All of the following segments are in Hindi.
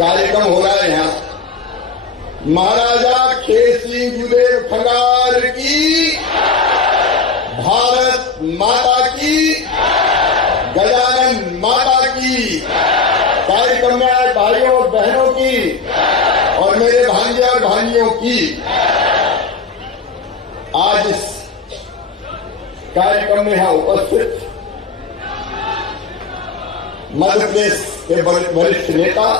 कार्यक्रम हो रहा है यहाँ। महाराजा खेसिंह जुदेव खंगार की, भारत माता की, गजानन माता की। कार्यक्रम में आए भाइयों बहनों की और मेरे भांजे और भांजियों की आज इस कार्यक्रम में यहाँ उपस्थित मध्य प्रदेश के वरिष्ठ नेता,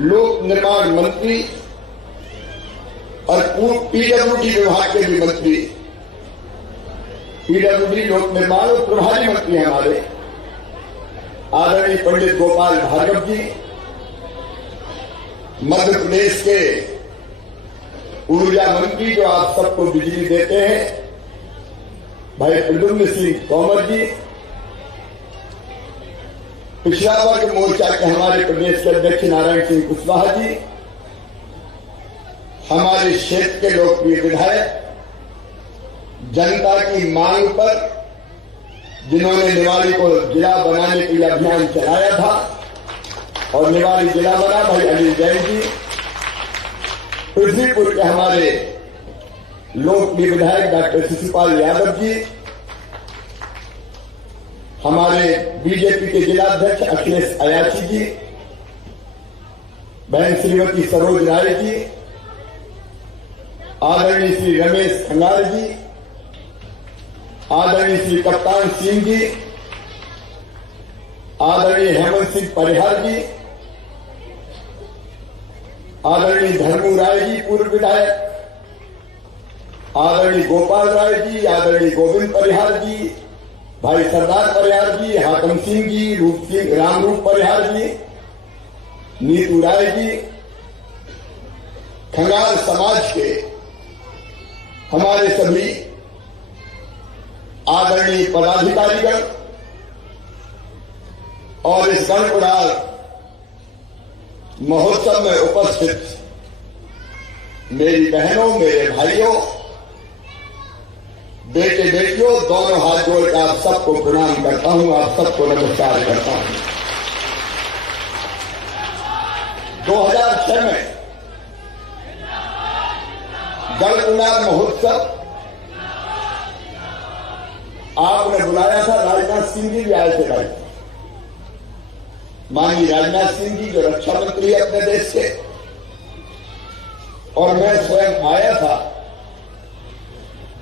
लोक निर्माण मंत्री और पूर्व पीडब्ल्यूडी विभाग के भी मंत्री, पीडब्ल्यूडी लोक निर्माण और प्रभारी मंत्री हमारे आदरणीय पंडित गोपाल भार्गव जी, मध्य प्रदेश के ऊर्जा मंत्री जो आप सबको बिजली देते हैं भाई प्रद्युम्न सिंह तोमर जी, पिछड़ा वर्ग मोर्चा के हमारे प्रदेश के अध्यक्ष नारायण सिंह कुशवाहा जी, हमारे क्षेत्र के लोकप्रिय विधायक, जनता की मांग पर जिन्होंने निवाड़ी को जिला बनाने के लिए अभियान चलाया था और निवाड़ी जिला बना भाई अनिल जैन जी, पृथ्वीपुर के हमारे लोकप्रिय विधायक डॉक्टर शिशुपाल यादव जी, हमारे बीजेपी के जिलाध्यक्ष अखिलेश अयाची जी, बहन श्रीमती सरोज राय जी, आदरणीय श्री रमेश खंगार जी, आदरणीय श्री कप्तान सिंह जी, आदरणीय हेमंत सिंह परिहार जी, आदरणीय धर्मू राय जी पूर्व विधायक, आदरणीय गोपाल राय जी, आदरणीय गोविंद परिहार जी, भाई सरदार परिहार जी, हाकम सिंह जी, रूप सिंह रामरूप परिहार जी, नीतू राय जी, खंगाल समाज के हमारे सभी आदरणीय पदाधिकारीगण और इस गणपुराल महोत्सव में उपस्थित मेरी बहनों, मेरे भाइयों, बेटे बेटियों, दोनों हाथ जोड़कर आप सबको प्रणाम करता हूं, आप सबको नमस्कार करता हूं। 2006 में गणपुराल महोत्सव आपने बुलाया था, राजनाथ सिंह जी भी आए थे भाई, माननीय राजनाथ सिंह जी जो रक्षा मंत्री है अपने देश के, और मैं स्वयं आया था।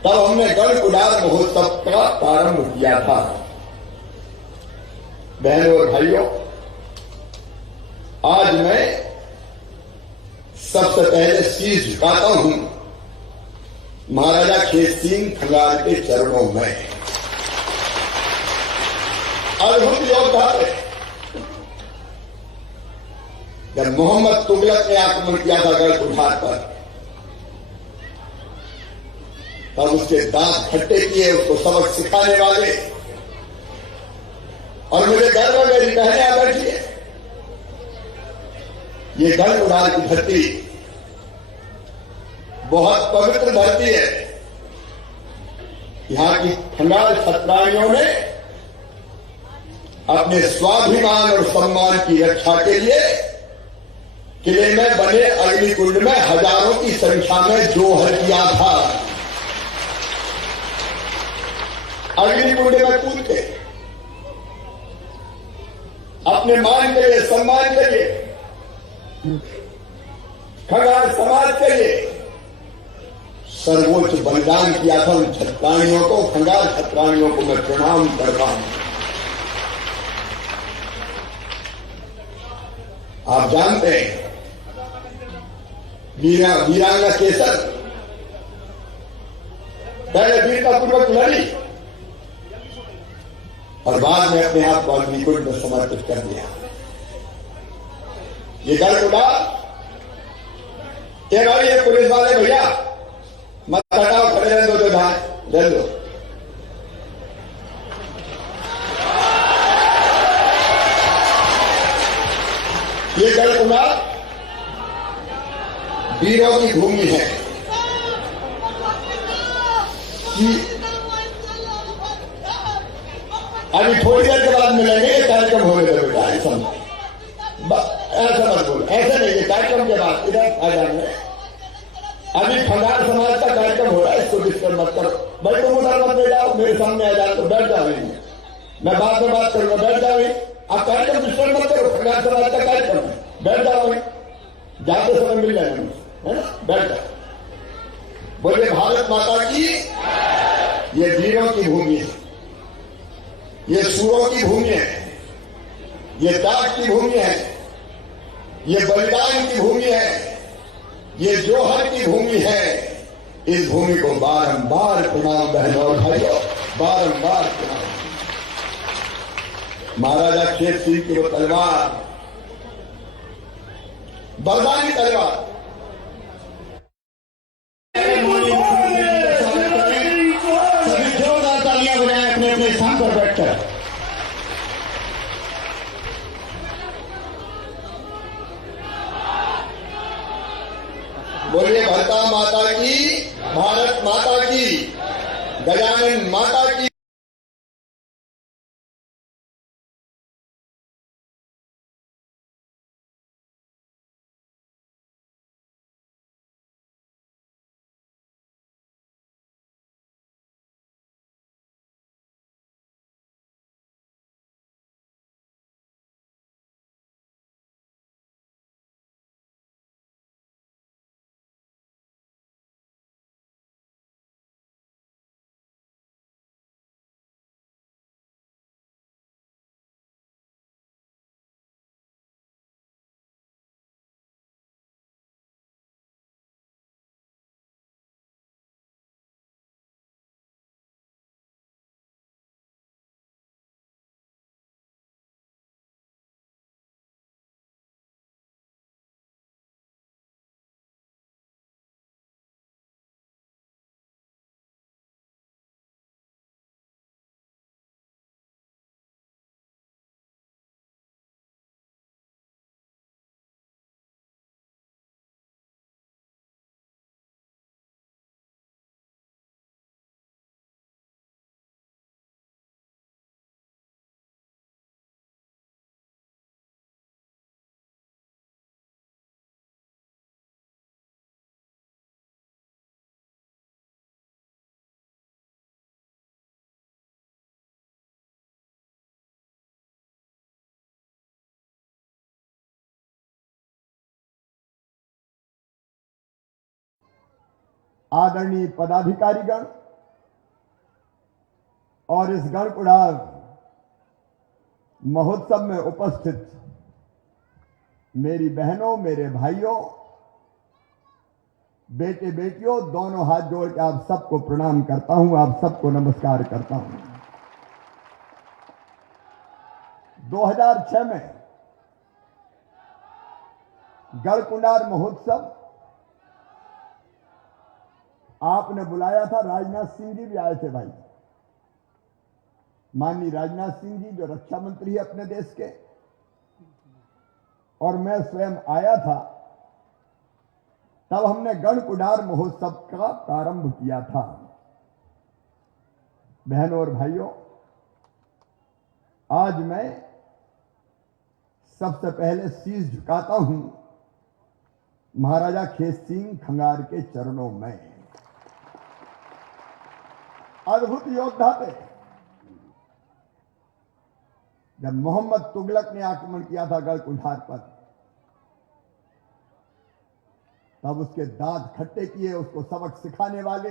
तब हमने गणपुराल महोत्सव का प्रारंभ किया था। बहनों और भाइयों, आज मैं सबसे पहले शीश झुकाता हूं महाराजा खेसिंह खंगार के चरणों में। अद्भुत योद्धा थे। जब मोहम्मद तुगलक ने आक्रमण किया था गढ़पुरहार पर, तब उसके दांत खट्टे किए, उसको सबक सिखाने वाले, और मुझे गर्व है मेरी बहनें आ बैठी है। ये गढ़पुरहार की धरती बहुत पवित्र धरती है। यहां की खंगाल छत्राणियों ने अपने स्वाभिमान और सम्मान की रक्षा के लिए किले में बने अग्निकुंड में हजारों की संख्या में जोहर किया था। अग्निकुंड में कूद के अपने मान के लिए, सम्मान के लिए, खंगाल समाज के लिए सर्वोच्च बलिदान किया था। उन छत्राणियों को, खंगाल छत्राणियों को मैं प्रणाम करता हूं। आप जानते हैं वीरांगना केसर पहले वीरतापूर्वक लड़ी और बाद में अपने आप को अग्निकुंड में समर्पित कर दिया। ये गढ़पुराल, ये भाई ये पुलिस वाले भैया मत हटाओ, खड़े रहने दो, जो जहां ले लो। ये गढ़पुराल वीरों की भूमि है। अभी थोड़ी देर के बाद मिलेंगे, कार्यक्रम होने दो बेटा, समझ ऐसा नहीं है कार्यक्रम के बाद इधर आ जाना है। अभी खंगार समाज का कार्यक्रम हो रहा है, इसको डिस्टर्ब मत करो। भाई तुम उधर मत ले जाओ, मेरे सामने आ जाओ तो बैठ जाओ, मैं बाद में बात करूंगा, बैठ जाओ। आप कार्यक्रम डिस्टर्ब मत करो, खंगार समाज का कार्यक्रम है, बैठ जाओ, जाते समय मिल जाएगा, है ना, बैठ जाओ। बोले भारत माता की, ये वीरों की भूमि है, ये सूरों की भूमि है, ये त्याग की भूमि है, ये बलिदान की भूमि है, ये जोहर की भूमि है। इस भूमि को बारंबार प्रणाम बहनों और भाइयों, बारंबार प्रणाम। महाराजा खेत सिंह की वो तलवार, बरदानी तलवार, सभी जोरदार तालियां बजाएं अपने अपने स्थान पर बैठकर। बोलिए भरता माता की, भारत माता की, गजानन माता की। आदरणीय पदाधिकारीगण और इस गणकुड़ार महोत्सव में उपस्थित मेरी बहनों, मेरे भाइयों, बेटे बेटियों, दोनों हाथ जोड़ के आप सबको प्रणाम करता हूं, आप सबको नमस्कार करता हूं। 2006 में गणकुड़ार महोत्सव आपने बुलाया था, राजनाथ सिंह जी भी आए थे भाई, माननीय राजनाथ सिंह जी जो रक्षा मंत्री है अपने देश के, और मैं स्वयं आया था। तब हमने गणकुड़ार महोत्सव का प्रारंभ किया था। बहनों और भाइयों, आज मैं सबसे पहले शीश झुकाता हूं महाराजा खेत सिंह खंगार के चरणों में। अद्भुत योद्धा थे। जब मोहम्मद तुगलक ने आक्रमण किया था गढ़कुठार पर, तब उसके दांत खट्टे किए, उसको सबक सिखाने वाले।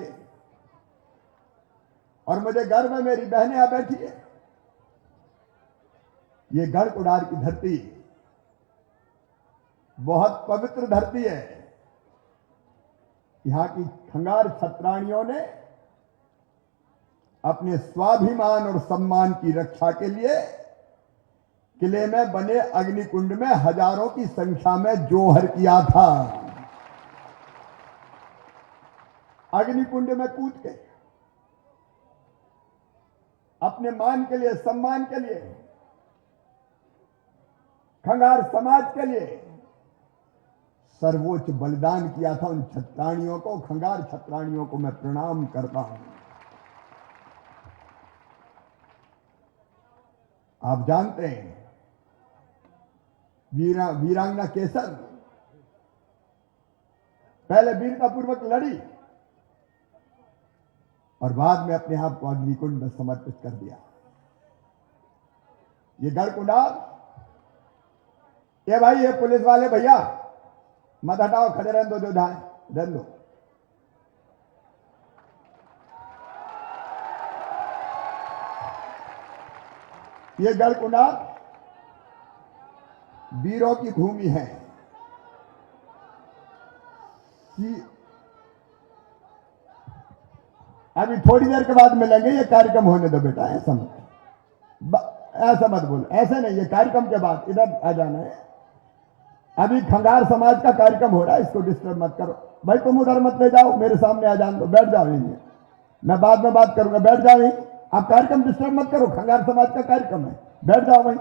और मुझे गर्व है, मेरी बहनें यहां बैठी है, ये गढ़कुठार की धरती बहुत पवित्र धरती है। यहां की खंगार छत्राणियों ने अपने स्वाभिमान और सम्मान की रक्षा के लिए किले में बने अग्निकुंड में हजारों की संख्या में जोहर किया था। अग्निकुंड में कूद के अपने मान के लिए, सम्मान के लिए, खंगार समाज के लिए सर्वोच्च बलिदान किया था। उन छत्राणियों को, खंगार छत्राणियों को मैं प्रणाम करता हूं। आप जानते हैं वीरांगना केसर पहले वीरतापूर्वक लड़ी और बाद में अपने आप को अग्निकुंड में समर्पित कर दिया। ये गढ़कुंडार, ये भाई ये पुलिस वाले भैया मत हटाओ, खड़े रहने दो, जो जाए रहने दो। ये गढ़कुंडार वीरों की भूमि है। अभी थोड़ी देर के बाद मिलेंगे, ये कार्यक्रम होने दो बेटा, ऐसा मत बोलो, ऐसे नहीं, ये कार्यक्रम के बाद इधर आ जाना है। अभी खंगार समाज का कार्यक्रम हो रहा है, इसको डिस्टर्ब मत करो। भाई तुम उधर मत ले जाओ, मेरे सामने आ जान दो, बैठ जाओ यहीं, मैं बाद में बात करूंगा, बैठ जाओ यहीं। आप कार्यक्रम डिस्टर्ब मत करो, खंगार समाज का कार्यक्रम है, बैठ जाओ वहीं,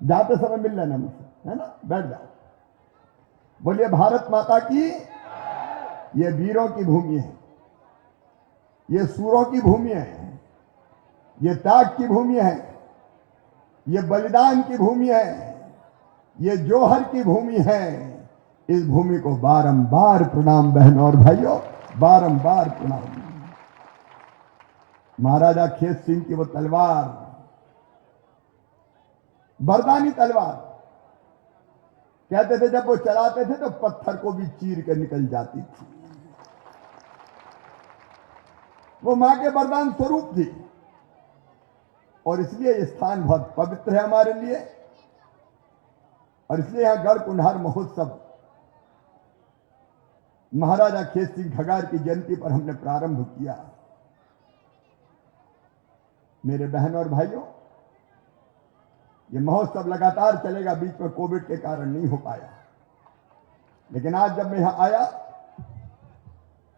जाते समय मिल लेना मुझसे, है ना, बैठ जाओ। बोलिए भारत माता की। ये वीरों की भूमि है, ये सूरों की भूमि है, ये त्याग की भूमि है, ये बलिदान की भूमि है, ये जोहर की भूमि है। इस भूमि को बारंबार प्रणाम बहनों और भाइयों, बारंबार प्रणाम। महाराजा खेत सिंह की वो तलवार, बरदानी तलवार, कहते थे जब वो चलाते थे तो पत्थर को भी चीर के निकल जाती थी। वो मां के वरदान स्वरूप थी और इसलिए ये स्थान बहुत पवित्र है हमारे लिए। और इसलिए यहां गढ़कुंडार महोत्सव महाराजा खेत सिंह खगार की जयंती पर हमने प्रारंभ किया। मेरे बहनों और भाइयों, ये महोत्सव लगातार चलेगा, बीच में कोविड के कारण नहीं हो पाया, लेकिन आज जब मैं यहां आया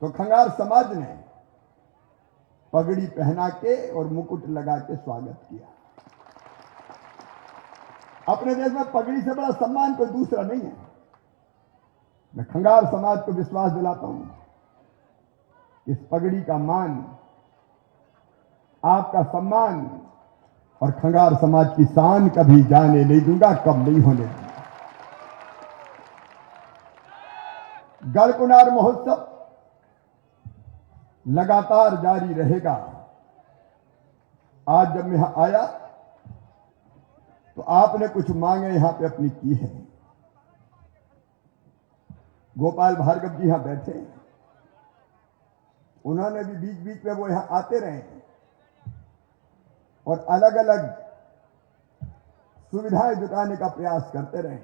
तो खंगार समाज ने पगड़ी पहना के और मुकुट लगा के स्वागत किया। अपने देश में पगड़ी से बड़ा सम्मान कोई दूसरा नहीं है। मैं खंगार समाज को विश्वास दिलाता हूं, इस पगड़ी का मान, आपका सम्मान और खंगार समाज की शान कभी जाने नहीं दूंगा, कब नहीं होने दूंगा। गढ़कुंडार महोत्सव लगातार जारी रहेगा। आज जब मैं यहां आया तो आपने कुछ मांगे यहां पे अपनी की है। गोपाल भार्गव जी यहां बैठे हैं, उन्होंने भी बीच बीच में वो यहां आते रहे और अलग अलग सुविधाएं जुटाने का प्रयास करते रहे।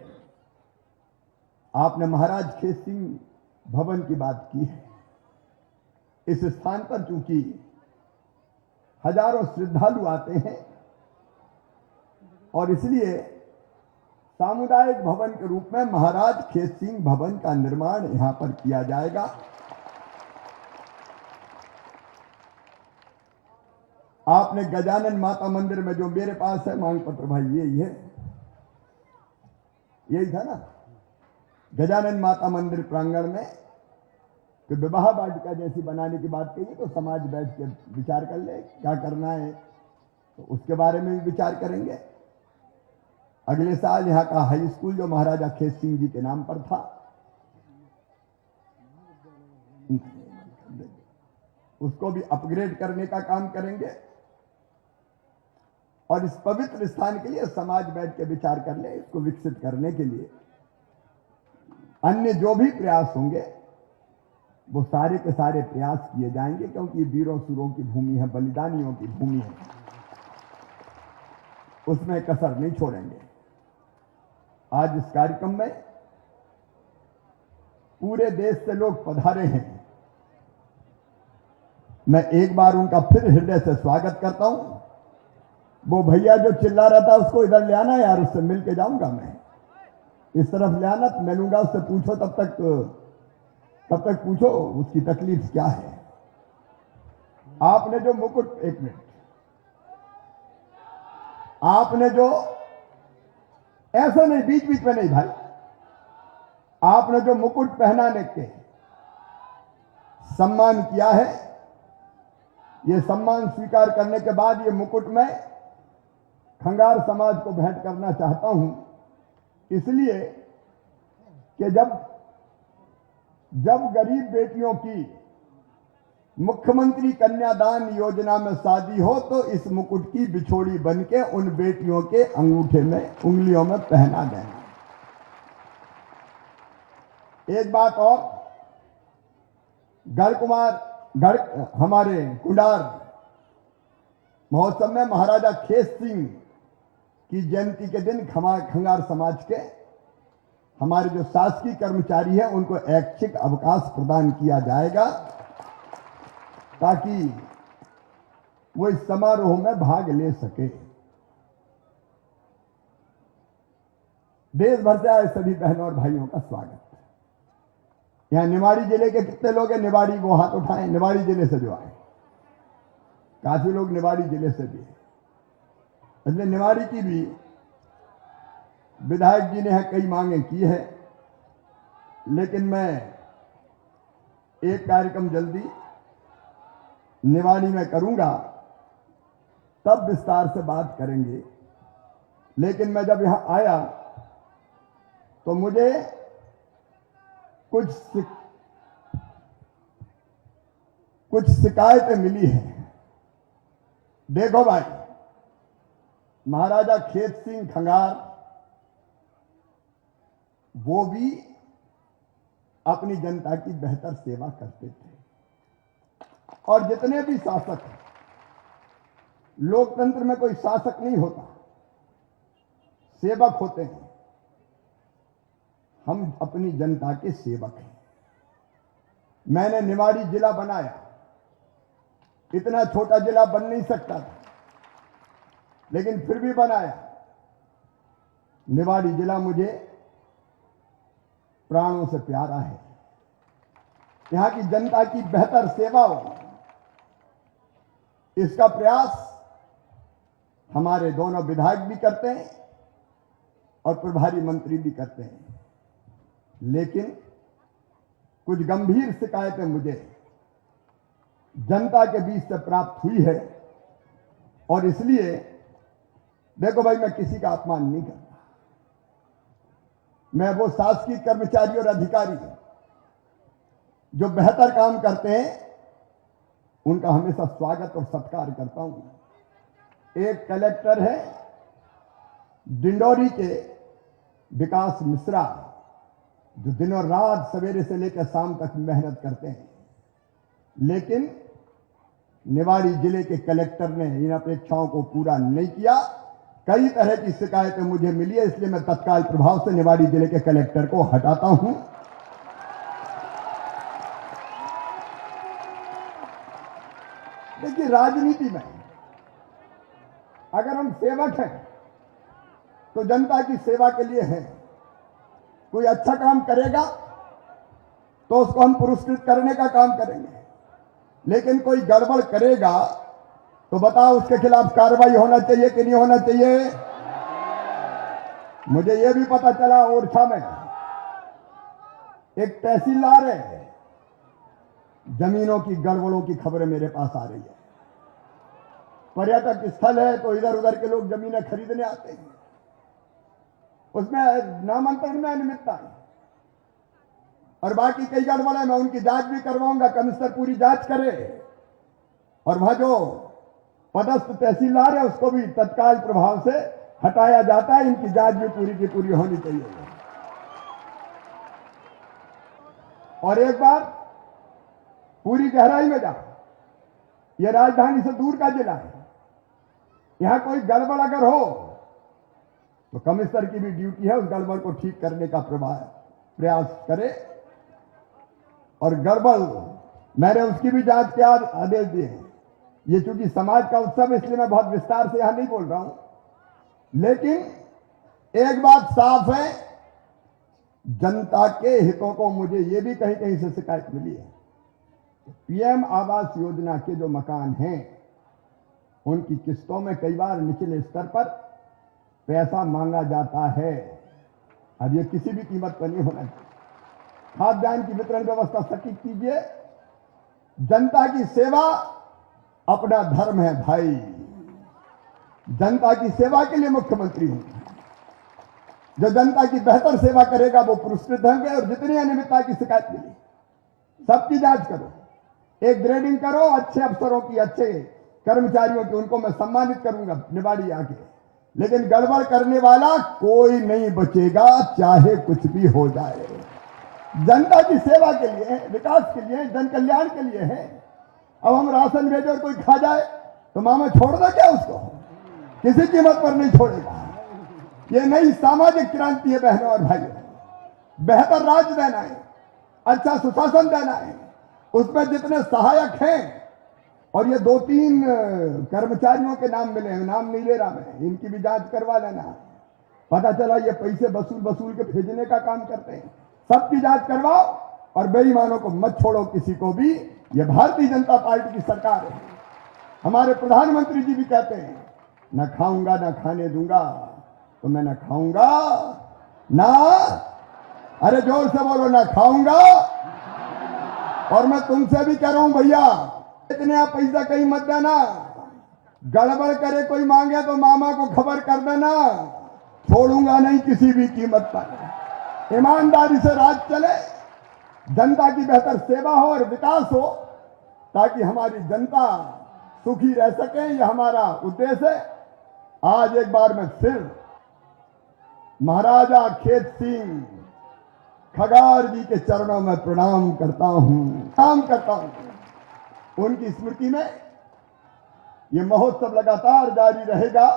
आपने महाराज खेत सिंह भवन की बात की है। इस स्थान पर चूंकि हजारों श्रद्धालु आते हैं और इसलिए सामुदायिक भवन के रूप में महाराज खेत सिंह भवन का निर्माण यहां पर किया जाएगा। आपने गजानन माता मंदिर में, जो मेरे पास है मांग पत्र भाई, यही है, यही था ना, गजानन माता मंदिर प्रांगण में तो विवाह वाटिका जैसी बनाने की बात कही, तो समाज बैठ के विचार कर ले क्या करना है, तो उसके बारे में भी विचार करेंगे। अगले साल यहाँ का हाई स्कूल जो महाराजा खेत सिंह जी के नाम पर था, उसको भी अपग्रेड करने का काम करेंगे। और इस पवित्र स्थान के लिए समाज बैठ के विचार कर ले, इसको विकसित करने के लिए अन्य जो भी प्रयास होंगे वो सारे के सारे प्रयास किए जाएंगे, क्योंकि वीरों सुरों की भूमि है, बलिदानियों की भूमि है, उसमें कसर नहीं छोड़ेंगे। आज इस कार्यक्रम में पूरे देश से लोग पधारे हैं। मैं एक बार उनका फिर हृदय से स्वागत करता हूं। वो भैया जो चिल्ला रहा था उसको इधर ले आना यार, उससे मिल के जाऊंगा मैं, इस तरफ ले आना, मिलूंगा उससे, पूछो तब तक पूछो उसकी तकलीफ क्या है। आपने जो मुकुट, एक मिनट, आपने जो, ऐसे नहीं, बीच बीच में नहीं भाई, आपने जो मुकुट पहनाने के सम्मान किया है, ये सम्मान स्वीकार करने के बाद ये मुकुट मैं खंगार समाज को भेंट करना चाहता हूं, इसलिए कि जब जब गरीब बेटियों की मुख्यमंत्री कन्यादान योजना में शादी हो तो इस मुकुट की बिछोड़ी बनके उन बेटियों के अंगूठे में, उंगलियों में पहना देना। एक बात और, हमारे कुंडार महोत्सव में महाराजा खेत सिंह की जयंती के दिन खंगार समाज के हमारे जो शासकीय कर्मचारी हैं उनको ऐच्छिक अवकाश प्रदान किया जाएगा ताकि वो इस समारोह में भाग ले सके। देश भर से आए सभी बहनों और भाइयों का स्वागत। यहां निवाड़ी जिले के कितने लोग हैं? निवाड़ी, वो हाथ उठाएं। निवाड़ी जिले से जो आए, काफी लोग निवाड़ी जिले से भी। इसलिए निवाड़ी की भी विधायक जी ने कई मांगे की है, लेकिन मैं एक कार्यक्रम जल्दी निवाड़ी में करूंगा, तब विस्तार से बात करेंगे। लेकिन मैं जब यहां आया तो मुझे कुछ शिकायतें मिली हैं। देखो भाई, महाराजा खेत सिंह खंगार वो भी अपनी जनता की बेहतर सेवा करते थे, और जितने भी शासक हैं, लोकतंत्र में कोई शासक नहीं होता, सेवक होते हैं। हम अपनी जनता के सेवक हैं। मैंने निवाड़ी जिला बनाया, इतना छोटा जिला बन नहीं सकता था, लेकिन फिर भी बनाया। निवाड़ी जिला मुझे प्राणों से प्यारा है। यहां की जनता की बेहतर सेवा हो, इसका प्रयास हमारे दोनों विधायक भी करते हैं और प्रभारी मंत्री भी करते हैं। लेकिन कुछ गंभीर शिकायतें मुझे जनता के बीच से प्राप्त हुई है, और इसलिए देखो भाई, मैं किसी का अपमान नहीं करता। मैं वो शासकीय कर्मचारी और अधिकारी जो बेहतर काम करते हैं उनका हमेशा स्वागत और सत्कार करता हूं। एक कलेक्टर है डिंडोरी के, विकास मिश्रा, जो दिनों रात सवेरे से लेकर शाम तक मेहनत करते हैं, लेकिन निवाड़ी जिले के कलेक्टर ने इन अपेक्षाओं को पूरा नहीं किया। कई तरह की शिकायतें मुझे मिली है, इसलिए मैं तत्काल प्रभाव से निवाड़ी जिले के कलेक्टर को हटाता हूं। देखिए, राजनीति में अगर हम सेवक हैं तो जनता की सेवा के लिए हैं। कोई अच्छा काम करेगा तो उसको हम पुरस्कृत करने का काम करेंगे, लेकिन कोई गड़बड़ करेगा तो बताओ उसके खिलाफ कार्रवाई होना चाहिए कि नहीं होना चाहिए? मुझे यह भी पता चला, ओरछा में एक तहसीलदार है, जमीनों की गड़बड़ों की खबरें मेरे पास आ रही है। पर्यटक स्थल है तो इधर उधर के लोग जमीनें खरीदने आते हैं, उसमें नामांतरण में अनियमितता है, और बाकी कई गड़बड़ है। मैं उनकी जांच भी करवाऊंगा, कमिश्नर पूरी जांच करे, और वह जो पदस्थ तहसीलदार है उसको भी तत्काल प्रभाव से हटाया जाता है। इनकी जांच भी पूरी की पूरी होनी चाहिए। और एक बार पूरी गहराई में जाओ, यह राजधानी से दूर का जिला है, यहां कोई गड़बड़ अगर हो तो कमिश्नर की भी ड्यूटी है उस गड़बड़ को ठीक करने का प्रयास करे। और गड़बड़ मैंने उसकी भी जांच के आदेश दिए हैं। ये चूंकि समाज का उत्सव है, इसलिए मैं बहुत विस्तार से यहां नहीं बोल रहा हूं, लेकिन एक बात साफ है, जनता के हितों को मुझे ये भी कहीं कहीं से शिकायत मिली है। पीएम आवास योजना के जो मकान हैं उनकी किस्तों में कई बार निचले स्तर पर पैसा मांगा जाता है। अब ये किसी भी कीमत पर नहीं होना चाहिए। खाद्यान्न की वितरण व्यवस्था सटीक कीजिए। जनता की सेवा अपना धर्म है भाई। जनता की सेवा के लिए मुख्यमंत्री हूं। जो जनता की बेहतर सेवा करेगा वो पुरस्कृत होंगे। और जितनी अनियमितता की शिकायत मिली सबकी जांच करो, एक ग्रेडिंग करो अच्छे अफसरों की, अच्छे कर्मचारियों की, उनको मैं सम्मानित करूंगा निवाड़ी आके। लेकिन गड़बड़ करने वाला कोई नहीं बचेगा, चाहे कुछ भी हो जाए। जनता की सेवा के लिए है, विकास के लिए, जन कल्याण के लिए है। अब हम राशन भेजो और कोई खा जाए तो मामा छोड़ दो क्या उसको? किसी कीमत पर नहीं छोड़ेगा। ये नई सामाजिक क्रांति है बहनों और भाइयों। बेहतर राज्य देना है, अच्छा सुशासन देना है, उसमें जितने सहायक हैं, और ये 2-3 कर्मचारियों के नाम मिले हैं, नाम नहीं ले रहा मैं, इनकी भी जांच करवा लेना। पता चला ये पैसे वसूल के भेजने का काम करते हैं। सबकी जांच करवाओ और बेईमानों को मत छोड़ो किसी को भी। ये भारतीय जनता पार्टी की सरकार है। हमारे प्रधानमंत्री जी भी कहते हैं, न खाऊंगा न खाने दूंगा, तो मैं न खाऊंगा ना, अरे जोर से बोलो, ना खाऊंगा। और मैं तुमसे भी कह रहा हूं भैया, इतने पैसा कहीं मत देना। गड़बड़ करे कोई मांगे तो मामा को खबर कर देना, छोड़ूंगा नहीं किसी भी कीमत पर। ईमानदारी से राज चले, जनता की बेहतर सेवा हो और विकास हो, ताकि हमारी जनता सुखी रह सके, यह हमारा उद्देश्य है। आज एक बार मैं फिर महाराजा खेत सिंह खगार जी के चरणों में प्रणाम करता हूं। उनकी स्मृति में यह महोत्सव लगातार जारी रहेगा।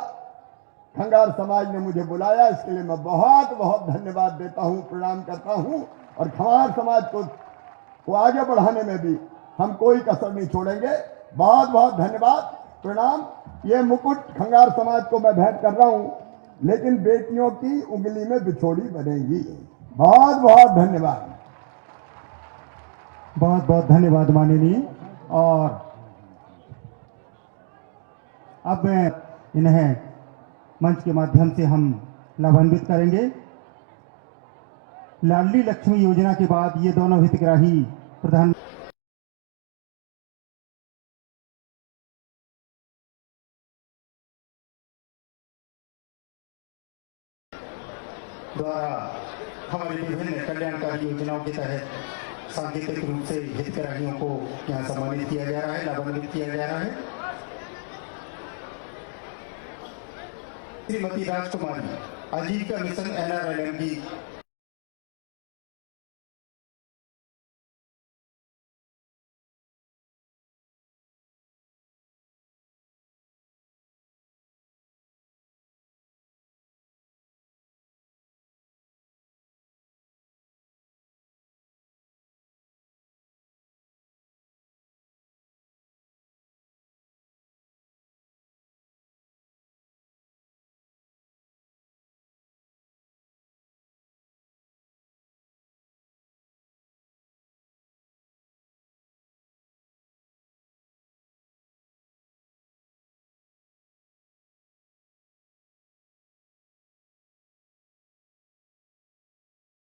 खंगार समाज ने मुझे बुलाया, इसके लिए मैं बहुत बहुत धन्यवाद देता हूं, प्रणाम करता हूं। और खंगार समाज को आगे बढ़ाने में भी हम कोई कसर नहीं छोड़ेंगे। बहुत बहुत धन्यवाद, प्रणाम। ये मुकुट खंगार समाज को मैं भेंट कर रहा हूं, लेकिन बेटियों की उंगली में बिछोड़ी बनेगी। बहुत बहुत धन्यवाद। बहुत बहुत धन्यवाद माननीय। और अब मैं इन्हें मंच के माध्यम से हम लाभान्वित करेंगे। लाडली लक्ष्मी योजना के बाद ये दोनों हितग्राही प्रधान द्वारा हमारी विभिन्न कल्याणकारी योजनाओं के तहत सांकेतिक रूप से हितग्राहियों को यहाँ सम्मानित किया जा रहा है, लाभान्वित किया जा रहा है। श्रीमती राजकुमारी आजीविका मिशन NRLM की